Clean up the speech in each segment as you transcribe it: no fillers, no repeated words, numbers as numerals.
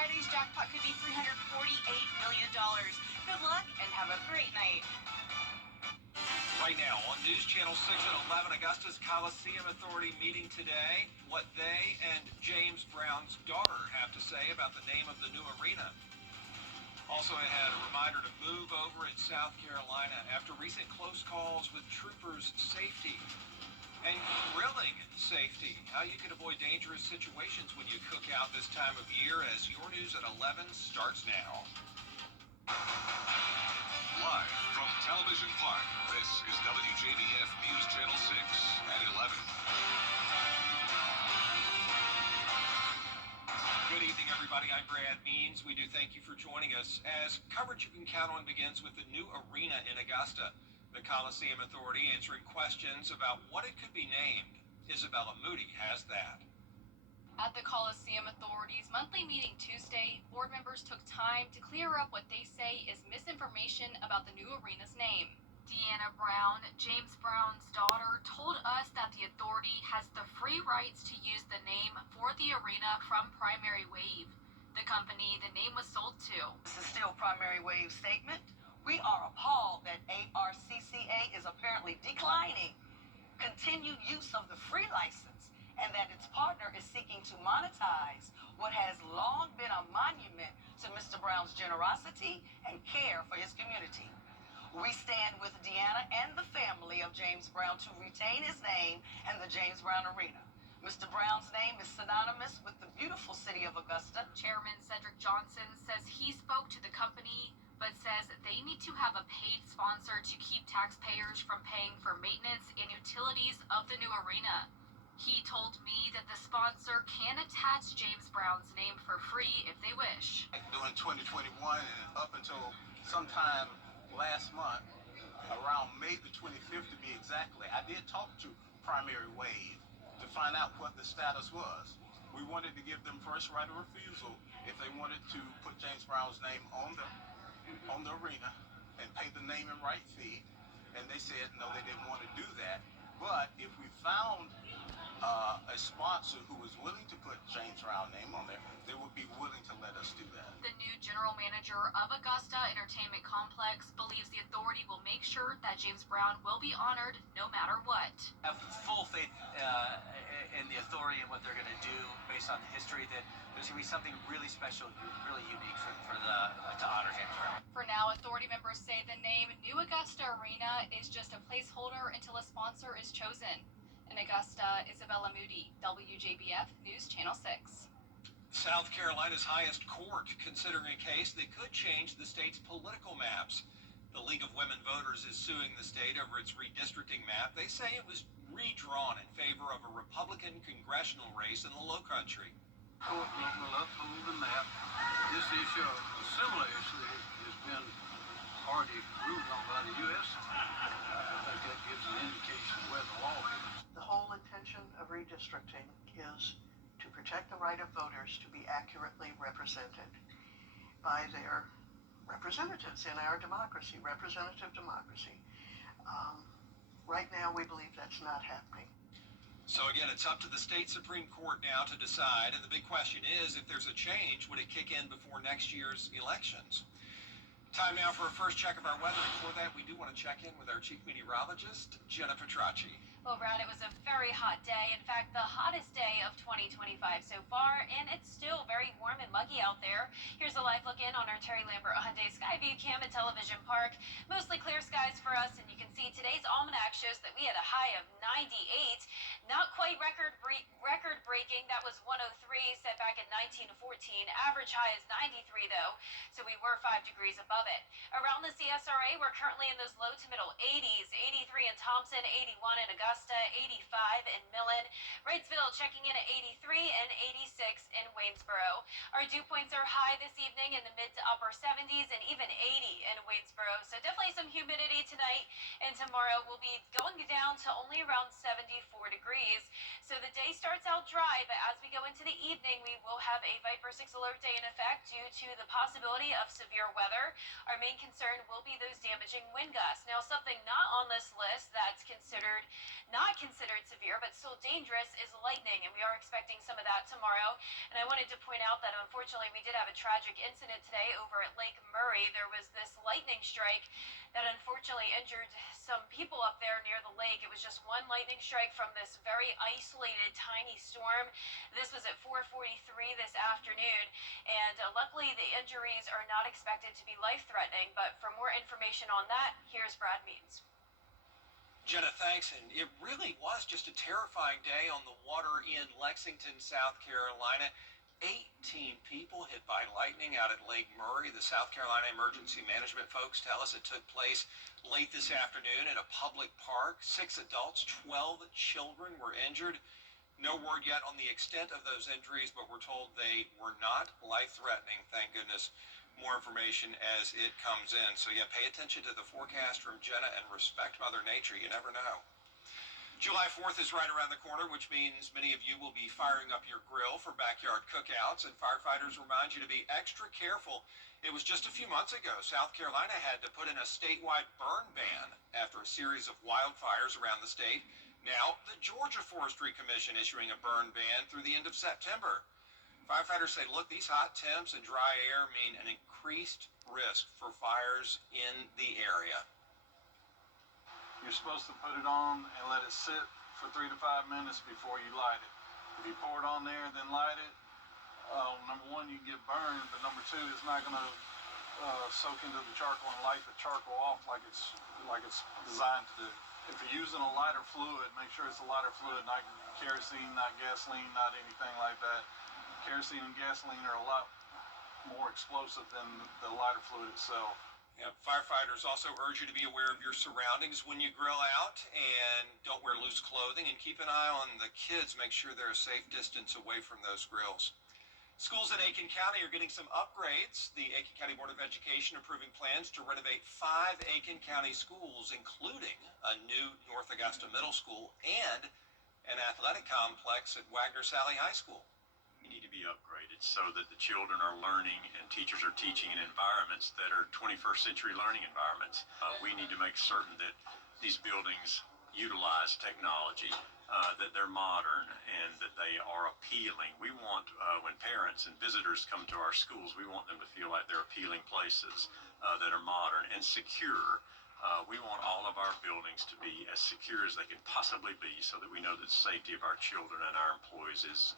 Friday's jackpot could be $348 million. Good luck and have a great night. Right now on News Channel 6 at 11, Augusta's Coliseum Authority meeting today. What they and James Brown's daughter have to say about the name of the new arena. Also ahead, a reminder to move over in South Carolina after recent close calls with troopers' safety. And grilling safety, how you can avoid dangerous situations when you cook out this time of year, as your news at 11 starts now. Live from Television Park, this is WJBF News Channel 6 at 11. Good evening, everybody. I'm Brad Means. We do thank you for joining us as coverage you can count on begins with the new arena in Augusta. The Coliseum Authority answering questions about what it could be named. Isabella Moody has that. At the Coliseum Authority's monthly meeting Tuesday, board members took time to clear up what they say is misinformation about the new arena's name. Deanna Brown, James Brown's daughter, told us that the authority has the free rights to use the name for the arena from Primary Wave, the company the name was sold to. This is still Primary Wave statement. We are appalled that ARCCA is apparently declining continued use of the free license and that its partner is seeking to monetize what has long been a monument to Mr. Brown's generosity and care for his community. We stand with Deanna and the family of James Brown to retain his name and the James Brown Arena. Mr. Brown's name is synonymous with the beautiful city of Augusta. Chairman Cedric Johnson says he spoke to the company, but says they need to have a paid sponsor to keep taxpayers from paying for maintenance and utilities of the new arena. He told me that the sponsor can attach James Brown's name for free if they wish. During 2021 and up until sometime last month, around May the 25th to be exactly, I did talk to Primary Wave to find out what the status was. We wanted to give them first right of refusal if they wanted to put James Brown's name on the arena and pay the name and right fee, and they said no, they didn't want to do that. But if we found a sponsor who was willing to put James Brown's name on there, they would be willing to let us do that. The new general manager of Augusta Entertainment Complex believes the authority will make sure that James Brown will be honored no matter what. I have full faith in the authority and what they're going to do based on the history, that there's going to be something really special, really unique to honor James Brown. For now, authority members say the name New Augusta Arena is just a placeholder until a sponsor is chosen. In Augusta, Isabella Moody, WJBF News Channel 6. South Carolina's highest court considering a case that could change the state's political maps. The League of Women Voters is suing the state over its redistricting map. They say it was redrawn in favor of a Republican congressional race in the Lowcountry. Court will uphold the map. This issue, a similar issue, has been already ruled on by the U.S. I think that gives an indication of where the law is. The whole intention of redistricting is to protect the right of voters to be accurately represented by their representatives in our democracy, representative democracy. Right now, we believe that's not happening. So again, it's up to the state Supreme Court now to decide, and the big question is, if there's a change, would it kick in before next year's elections? Time now for a first check of our weather. Before that, we do want to check in with our chief meteorologist, Jenna Petracci. Well, Brad, it was a very hot day. In fact, the hottest day of 2025 so far, and it's still very warm and muggy out there. Here's a live look in on our Terry Lambert Hyundai Skyview cam at Television Park. Mostly clear skies for us, and you can see today's almanac shows that we had a high of 98. Not quite record-breaking. That was 103 set back in 1914. Average high is 93, though, so we were 5 degrees above it. Around the CSRA, we're currently in those low to middle 80s. 83 in Thompson, 81 in Augusta, 85 in Millen. Wrightsville checking in at 83 and 86 in Waynesboro. Our dew points are high this evening in the mid to upper 70s and even 80 in Waynesboro. So definitely some humidity tonight, and tomorrow we'll be going down to only around 74 degrees. So the day starts out dry, but as we go into the evening, we will have a Viper 6 alert day in effect due to the possibility of severe weather. Our main concern will be those damaging wind gusts. Now, something not on this list that's considered not considered severe but still dangerous is lightning, and we are expecting some of that tomorrow. And I wanted to point out that unfortunately we did have a tragic incident today over at Lake Murray. There was this lightning strike that unfortunately injured some people up there near the lake. It was just one lightning strike from this very isolated tiny storm. This was at 4:43 this afternoon, and luckily the injuries are not expected to be life-threatening. But for more information on that, here's Brad Means. Jenna, thanks. And it really was just a terrifying day on the water in Lexington, South Carolina. 18 people hit by lightning out at Lake Murray. The South Carolina Emergency Management folks tell us it took place late this afternoon at a public park. 6 adults, 12 children were injured. No word yet on the extent of those injuries, but we're told they were not life-threatening, thank goodness. More information as it comes in. So yeah, pay attention to the forecast from Jenna and respect Mother Nature. You never know. July 4th is right around the corner, which means many of you will be firing up your grill for backyard cookouts, and firefighters remind you to be extra careful. It was just a few months ago South Carolina had to put in a statewide burn ban after a series of wildfires around the state. Now, the Georgia Forestry Commission issuing a burn ban through the end of September. Firefighters say, look, these hot temps and dry air mean an increased risk for fires in the area. You're supposed to put it on and let it sit for 3 to 5 minutes before you light it. If you pour it on there and then light it, number one, you can get burned, but number two, it's not going to soak into the charcoal and light the charcoal off like it's designed to do. If you're using a lighter fluid, make sure it's a lighter fluid, not kerosene, not gasoline, not anything like that. Kerosene and gasoline are a lot more explosive than the lighter fluid itself. Yeah, firefighters also urge you to be aware of your surroundings when you grill out, and don't wear loose clothing, and keep an eye on the kids. Make sure they're a safe distance away from those grills. Schools in Aiken County are getting some upgrades. The Aiken County Board of Education approving plans to renovate 5 Aiken County schools, including a new North Augusta Middle School and an athletic complex at Wagner Sally High School. Need to be upgraded so that the children are learning and teachers are teaching in environments that are 21st century learning environments. We need to make certain that these buildings utilize technology, that they're modern, and that they are appealing. We want, when parents and visitors come to our schools, we want them to feel like they're appealing places that are modern and secure. We want all of our buildings to be as secure as they can possibly be so that we know that the safety of our children and our employees is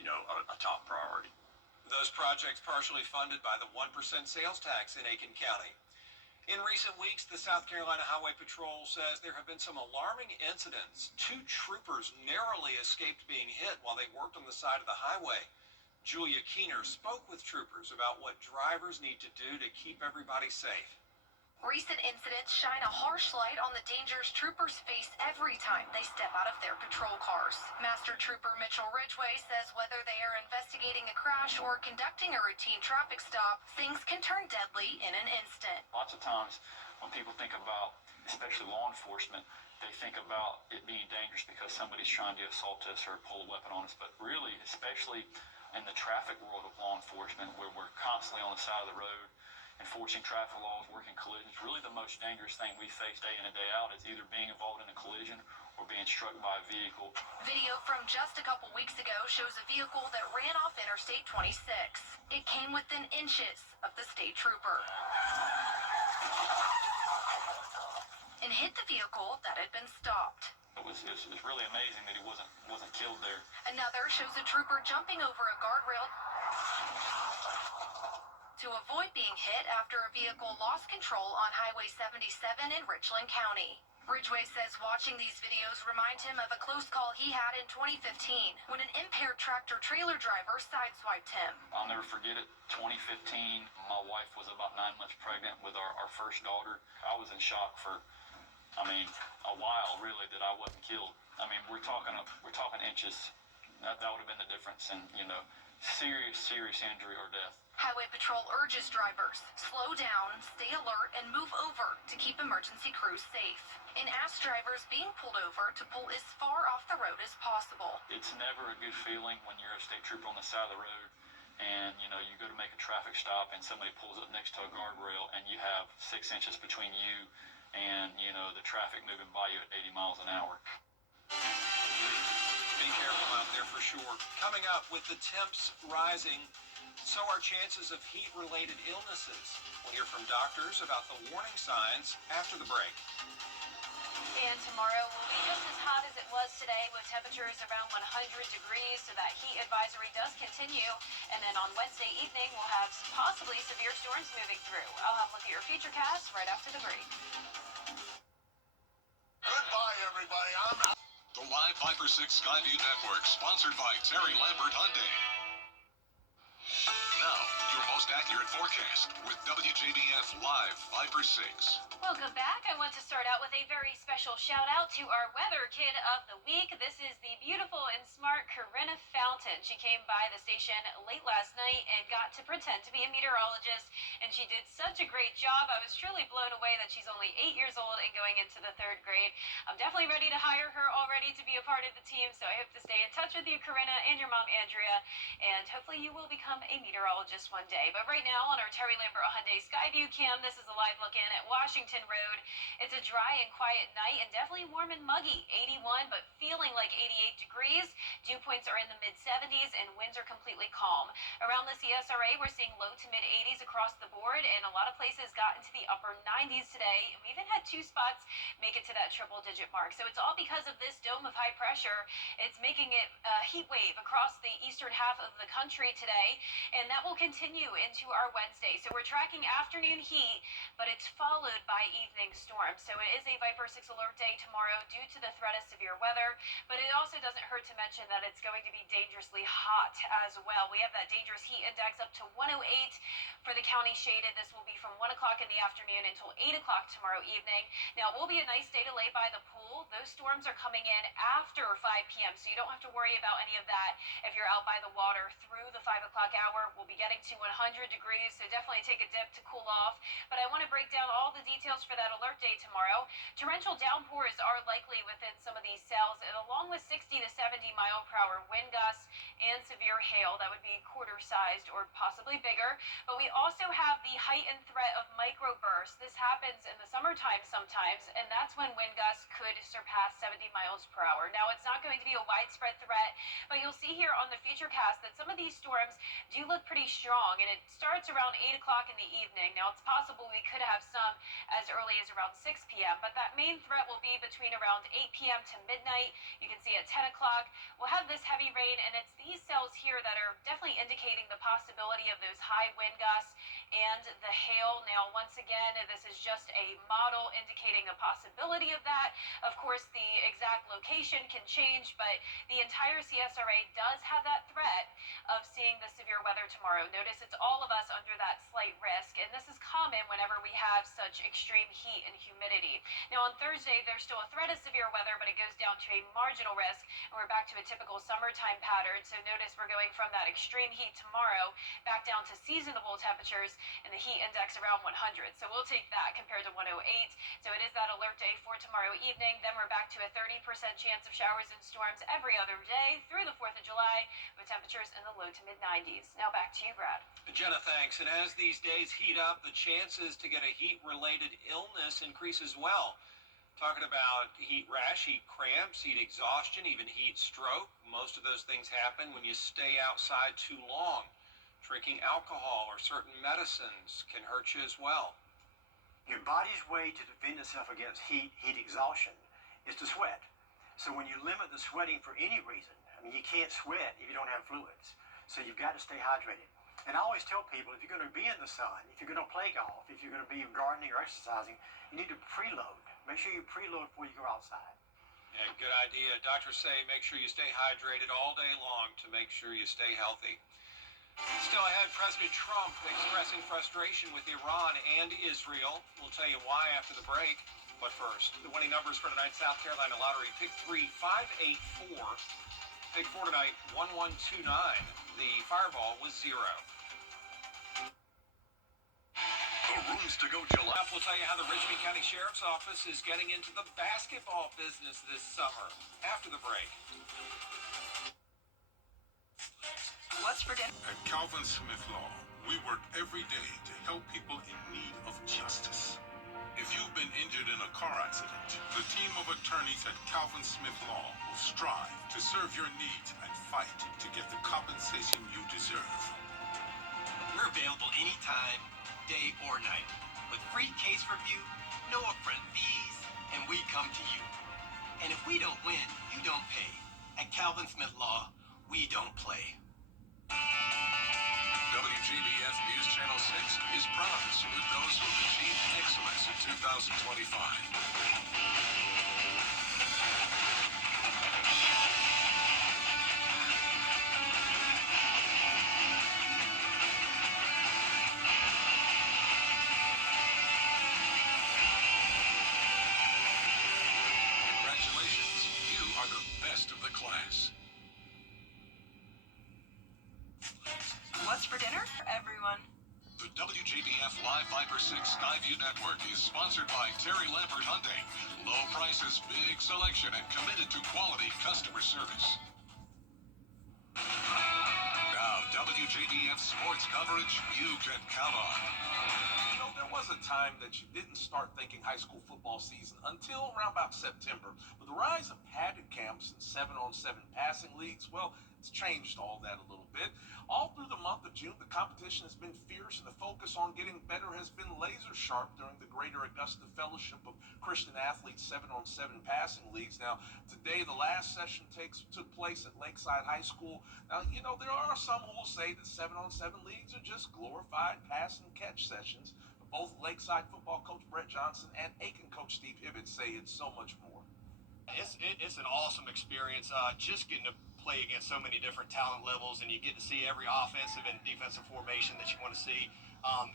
a top priority. Those projects partially funded by the 1% sales tax in Aiken County. In recent weeks, the South Carolina Highway Patrol says there have been some alarming incidents. 2 troopers narrowly escaped being hit while they worked on the side of the highway. Julia Keener spoke with troopers about what drivers need to do to keep everybody safe. Recent incidents shine a harsh light on the dangers troopers face every time they step out of their patrol cars. Master Trooper Mitchell Ridgway says whether they are investigating a crash or conducting a routine traffic stop, things can turn deadly in an instant. Lots of times when people think about, especially law enforcement, they think about it being dangerous because somebody's trying to assault us or pull a weapon on us. But really, especially in the traffic world of law enforcement, where we're constantly on the side of the road, enforcing traffic laws, working collisions, really the most dangerous thing we face day in and day out is either being involved in a collision or being struck by a vehicle. Video from just a couple weeks ago shows a vehicle that ran off Interstate 26. It came within inches of the state trooper and hit the vehicle that had been stopped. It was really amazing that he wasn't killed there. Another shows a trooper jumping over a guardrail to avoid being hit after a vehicle lost control on Highway 77 in Richland County. Ridgway says watching these videos remind him of a close call he had in 2015 when an impaired tractor-trailer driver sideswiped him. I'll never forget it. 2015, my wife was about 9 months pregnant with our first daughter. I was in shock for, a while really that I wasn't killed. We're talking inches. That would have been the difference in, serious injury or death. Highway Patrol urges drivers, slow down, stay alert, and move over to keep emergency crews safe. And asks drivers being pulled over to pull as far off the road as possible. It's never a good feeling when you're a state trooper on the side of the road and, you go to make a traffic stop and somebody pulls up next to a guardrail and you have 6 inches between you and, the traffic moving by you at 80 miles an hour. careful out there for sure. Coming up, with the temps rising, so are chances of heat-related illnesses. We'll hear from doctors about the warning signs after the break. And tomorrow will be just as hot as it was today, with temperatures around 100 degrees, so that heat advisory does continue. And then on Wednesday evening, we'll have possibly severe storms moving through. I'll have a look at your futurecast right after the break. Goodbye, everybody. I'm out. The Live 5 for 6 Skyview Network, sponsored by Terry Lambert Hyundai. Now, your most accurate forecast with WJBF Live 5 for 6. Welcome back. I want to start out with a very special shout out to our weather kid of the week. This is the beautiful and smart Corinna Fountain. She came by the station late last night and got to pretend to be a meteorologist, and she did such a great job. I was truly blown away that she's only 8 years old and going into the 3rd grade. I'm definitely ready to hire her already to be a part of the team, so I hope to stay in touch with you, Corinna, and your mom, Andrea, and hopefully you will become a meteorologist one day. But right now on our Terry Lambert Hyundai Skyview cam, this is a live look in at Washington Road. It's a dry and quiet night and definitely warm and muggy. 81, but feeling like 88 degrees. Dew points are in the mid-70s and winds are completely calm. Around the CSRA, we're seeing low to mid-80s across the board, and a lot of places got into the upper 90s today. And we even had 2 spots make it to that triple-digit mark. So it's all because of this dome of high pressure. It's making it a heat wave across the eastern half of the country today, and that will continue into our Wednesday. So we're tracking afternoon heat, but it's followed by evening storms. So it is a Viper 6 alert day tomorrow due to the threat of severe weather, but it also doesn't hurt to mention that it's going to be dangerously hot as well. We have that dangerous heat index up to 108 for the county shaded. This will be from 1 o'clock in the afternoon until 8 o'clock tomorrow evening. Now, it will be a nice day to lay by the pool. Those storms are coming in after 5 p.m., so you don't have to worry about any of that if you're out by the water through the 5 o'clock hour. We'll be getting to 100 degrees, so definitely take a dip to cool off. But I want to break down all the details for that alert day tomorrow. Torrential downpours are likely within some of these cells, and along with 60 to 70 mile per hour wind gusts and severe hail that would be quarter-sized or possibly bigger. But we also have the heightened threat of microbursts. This happens in the summertime sometimes, and that's when wind gusts could surpass 70 miles per hour. Now, it's not going to be a widespread threat, but you'll see here on the futurecast that some of these storms do look pretty strong, and it starts around 8 o'clock in the evening. Now, it's possible we could have some as early as around 6 p.m., but that main threat will be between around 8 p.m. to midnight. You can see at 10 o'clock, we'll have this heavy rain, and it's these cells here that are definitely indicating the possibility of those high wind gusts and the hail. Now, once again, this is just a model indicating a possibility of that. Of course, the exact location can change, but the entire CSRA does have that threat of seeing the severe weather tomorrow. Notice it's all of us under that slight risk, and this is common whenever we have such extreme heat and humidity. Now, on Thursday, there's still a threat of severe weather, but it goes down to a marginal risk, and we're back to a typical summertime pattern. So notice we're going from that extreme heat tomorrow back down to seasonable temperatures, and the heat index around 100. So we'll take that compared to 108. So it is that alert day for tomorrow evening. Then we're back to a 30% chance of showers and storms every other day through the 4th of July, with temperatures in the low to mid-90s. Now back to you, Brad. Jenna, thanks. And as these days heat up, the chances to get a heat-related illness increase as well. Talking about heat rash, heat cramps, heat exhaustion, even heat stroke. Most of those things happen when you stay outside too long. Drinking alcohol or certain medicines can hurt you as well. Your body's way to defend itself against heat exhaustion, is to sweat. So when you limit the sweating for any reason, I mean, you can't sweat if you don't have fluids. So you've got to stay hydrated. And I always tell people, if you're going to be in the sun, if you're going to play golf, if you're going to be gardening or exercising, you need to preload. Make sure you preload before you go outside. Yeah, good idea. Doctors say make sure you stay hydrated all day long to make sure you stay healthy. Still ahead, President Trump expressing frustration with Iran and Israel. We'll tell you why after the break. But first, the winning numbers for tonight's South Carolina Lottery. Pick 3, 584. Pick 4 tonight, 1129. The fireball was 0. The rooms to go July. We'll tell you how the Richmond County Sheriff's Office is getting into the basketball business this summer after the break. What's for dinner? At Calvin Smith Law, we work every day to help people in need of justice. If you've been injured in a car accident, the team of attorneys at Calvin Smith Law will strive to serve your needs and fight to get the compensation you deserve. We're available anytime, day or night, with free case review, no upfront fees, and we come to you. And if we don't win, you don't pay. At Calvin Smith Law, we don't play. WJBF News Channel 6 is proud to salute those who have achieved excellence in 2025. Congratulations, you are the best of the class. What's for dinner, everyone? The WJBF Live Viper 6 Skyview Network is sponsored by Terry Lambert Hyundai. Low prices, big selection, and committed to quality customer service. Now, WJBF sports coverage you can count on. You know, there was a time that you didn't start thinking high school football season until around about September. With the rise of padded camps and 7-on-7 passing leagues, well, it's changed all that a little bit. All through the month of June, the competition has been fierce, and the focus on getting better has been laser sharp during the Greater Augusta Fellowship of Christian Athletes 7-on-7 passing leagues. Now, today, the last session took place at Lakeside High School. Now, you know, there are some who will say that 7-on-7 leagues are just glorified pass and catch sessions. But both Lakeside football coach Brett Johnson and Aiken coach Steve Hibbett say it's so much more. It's an awesome experience, just getting to play against so many different talent levels, and you get to see every offensive and defensive formation that you want to see.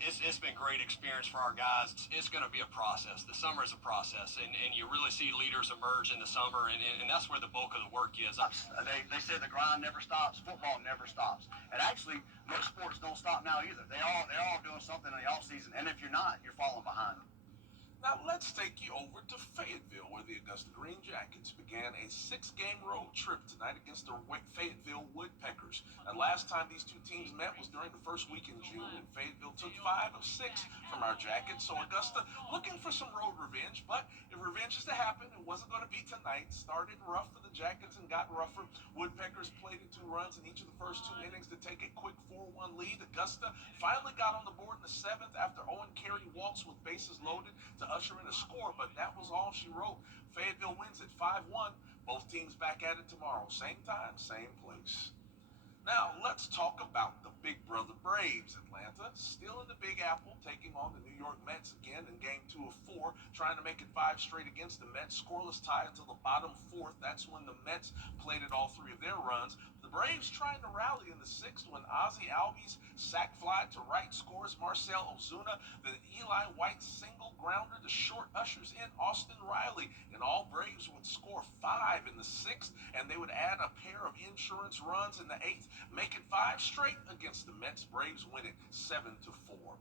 It's been a great experience for our guys. It's going to be a process. The summer is a process, and you really see leaders emerge in the summer, and that's where the bulk of the work is. They say the grind never stops, football never stops. And actually, most sports don't stop now either. They're all doing something in the off season, and if you're not, you're falling behind. Now let's take you over to Fayetteville, where the Augusta Green Jackets began a 6-game road trip tonight against the Fayetteville Woodpeckers. And last time these two teams met was during the first week in June, and Fayetteville took 5 of 6 from our Jackets. So Augusta looking for some road revenge, but if revenge is to happen, it wasn't going to be tonight. Started rough for the Jackets and got rougher. Woodpeckers played in 2 runs in each of the first 2 innings to take a quick 4-1 lead. Augusta finally got on the board in the 7th after Owen Carey waltzed with bases loaded to usher in a score, but that was all she wrote. Fayetteville wins at 5-1. Both teams back at it tomorrow. Same time, same place. Now, let's talk about the Big Brother Braves. Atlanta still in the Big Apple, taking on the New York Mets again in Game 2 of 4, trying to make it 5 straight against the Mets. Scoreless tie until the bottom 4th. That's when the Mets plated all 3 of their runs. The Braves trying to rally in the 6th when Ozzie Albies sac fly to right scores Marcell Ozuna. The Eli White single grounder to short ushers in Austin Riley. And all Braves would score 5 in the 6th, and they would add a pair of insurance runs in the 8th, make it 5 straight against the Mets. Braves win it 7-4.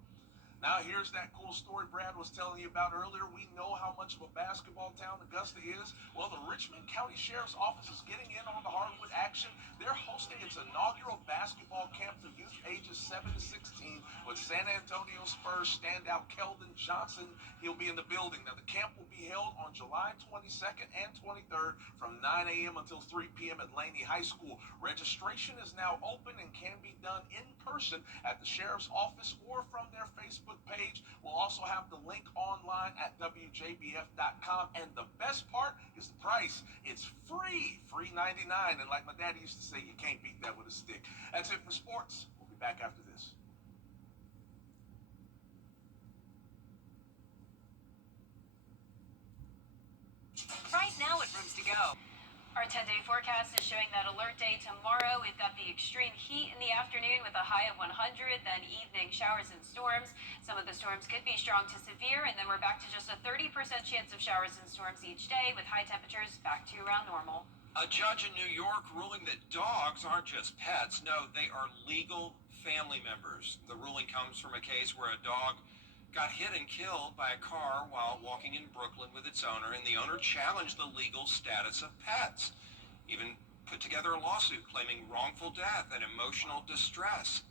Now here's that cool story Brad was telling you about earlier. We know how much of a basketball town Augusta is. Well, the Richmond County Sheriff's Office is getting in on the hardwood action. They're hosting its inaugural basketball camp for youth ages 7 to 16 with San Antonio Spurs standout Keldon Johnson. He'll be in the building. Now, the camp will be held on July 22nd and 23rd from 9 a.m. until 3 p.m. at Laney High School. Registration is now open and can be done in person at the Sheriff's Office or from their Facebook page. We'll also have the link online at WJBF.com. And the best part is the price. It's free $99. And like my daddy used to say, you can't beat that with a stick. That's it for sports. We'll be back after this. Right now at Rooms to Go. Our 10-day forecast is showing that alert day tomorrow. We've got the extreme heat in the afternoon with a high of 100, then evening showers and storms. Some of the storms could be strong to severe, and then we're back to just a 30% chance of showers and storms each day with high temperatures back to around normal. A judge in New York ruling that dogs aren't just pets. No, they are legal family members. The ruling comes from a case where a dog got hit and killed by a car while walking in Brooklyn with its owner, and the owner challenged the legal status of pets. Even put together a lawsuit claiming wrongful death and emotional distress.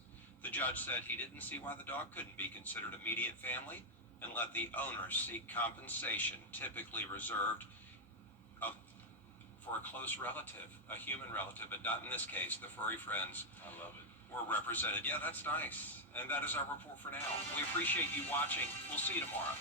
The judge said he didn't see why the dog couldn't be considered immediate family and let the owners seek compensation typically reserved for a close relative, a human relative, but not in this case. The furry friends were represented. Yeah, that's nice. And that is our report for now. We appreciate you watching. We'll see you tomorrow.